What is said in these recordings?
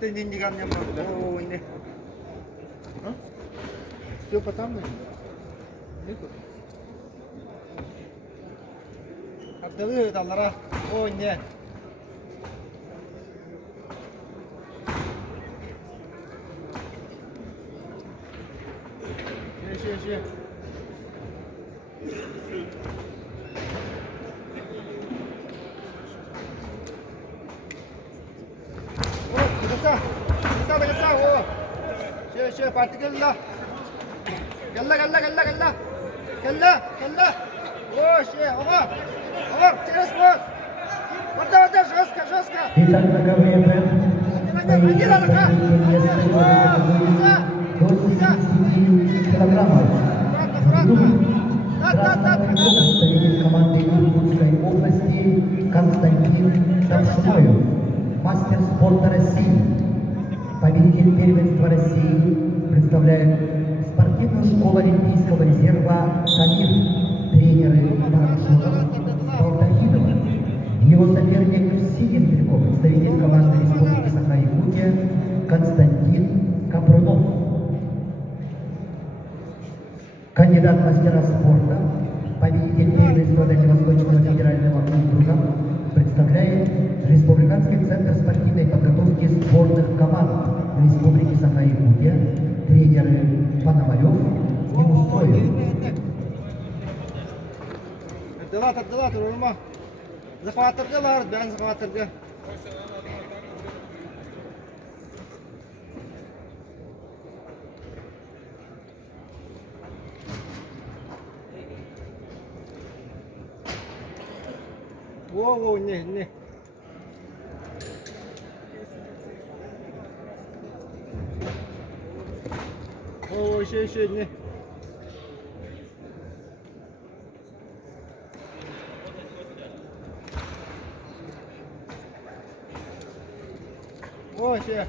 ты не ко мне можешь. О, не. Все потом, да? Абдалы таллара. О, не. Şey. Kısa. O. Şey, parti gel la. Gel. O şey, ama. Через мост. Вот, жестко. Итак, таковые килограммов. Представитель команды Иркутской области Константин Тавшиноев, мастер спорта России, победитель первенства России, представляет спортивную школу Олимпийского резерва «Камир», тренеры Тарашов, Балтахидов. Его соперник в синем трико, представитель команды Республики Саха-Якутия Константин Капрунов. Кандидат в мастера спорта, победитель первенства Дальневосточного федерального округа, представляет Республиканский центр спортивной подготовки сборных команд Республики Саха-Якутия, тренеры Пономарев и Устроев. Дела, Турма. Захватыргылар, бән захватыргы. О, не. О, şey, ne. O şey.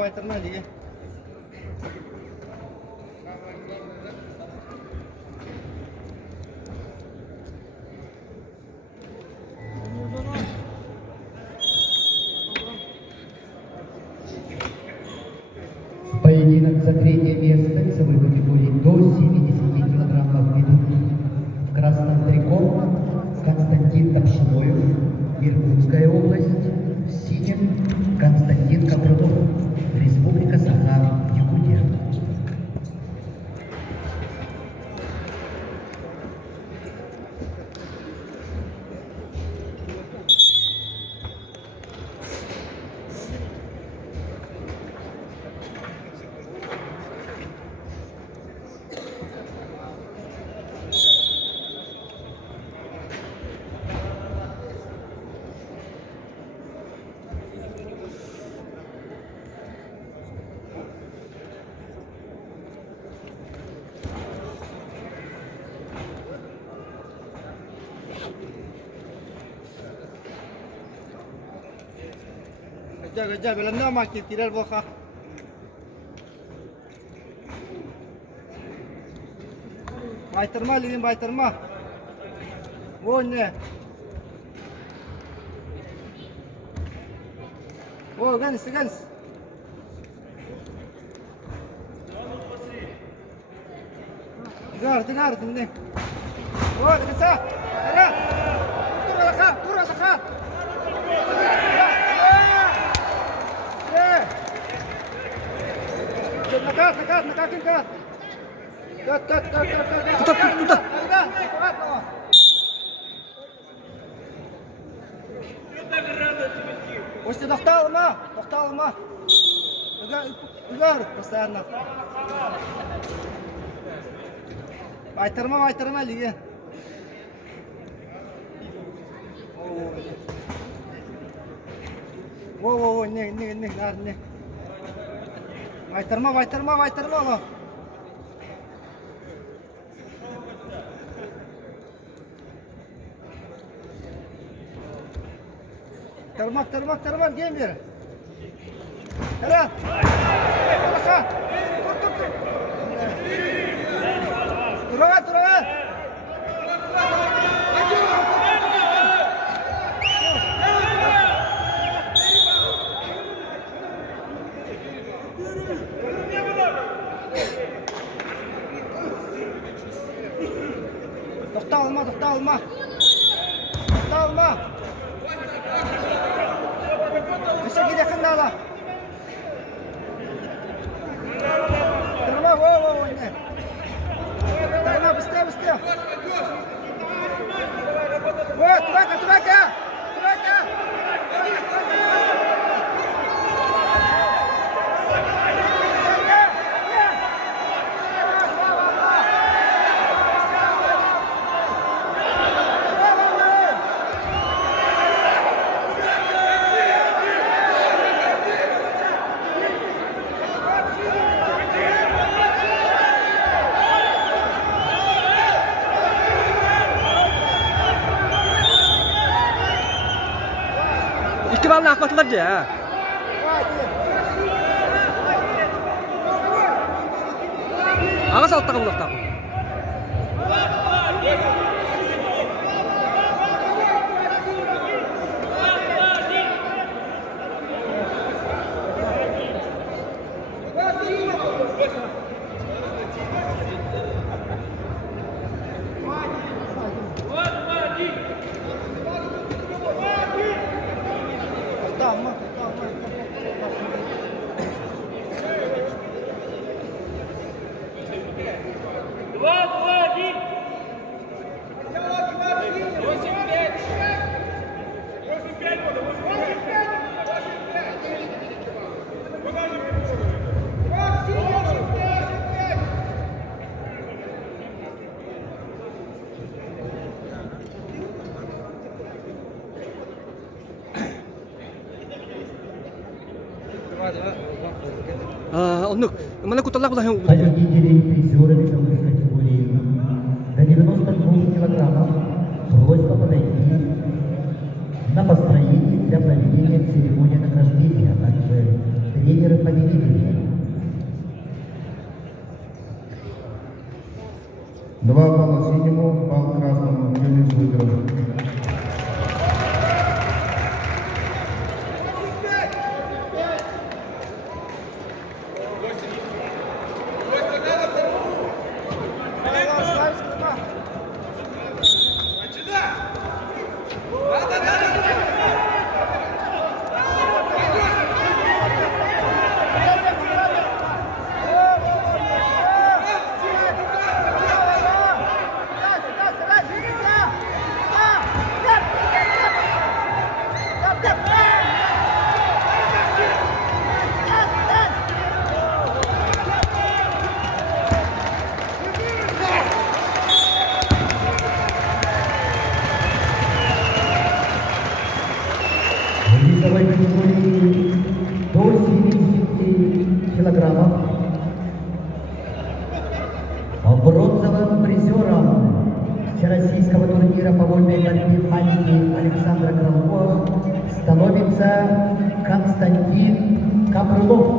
Вайтырма lige. Поединок за третье место, весовой категории до 70 килограммов ведут в красном трико Константин Тавшиноев, Иркутская область, в синем Константин Капрунов, Республика Саха-Якутия. Gajah, belanda makin tirar boka. Baytırma. O ne? O gans. Dengar ne? O kısa. Ara. Dur zakar. Накат. Туда. Ости тоқталма. Үлгөр постоянно. Айтырма lige. О, не. Вайтырма ала. Тармак, Геймер. Ара. Аха. Тур. Турага. Тоқта алма. Bisa kita kenal lah. Terima, wow ini. Terima, besti. Wah, teraga. İki balını akmatılar ya. Ağa salıp takımlıkta. Онук, mana ku telak lah yang Победители и призеры весовой категории до 92 килограммов просьба подойти на построение для проведения церемонии награждения, а также тренеры победителей. 2 балла синему, балл красному. Юрий выиграл. Весовой категории до 70 килограммов бронзовым призером всероссийского турнира по вольной борьбе памяти Александра Крылова становится Константин Капрылов.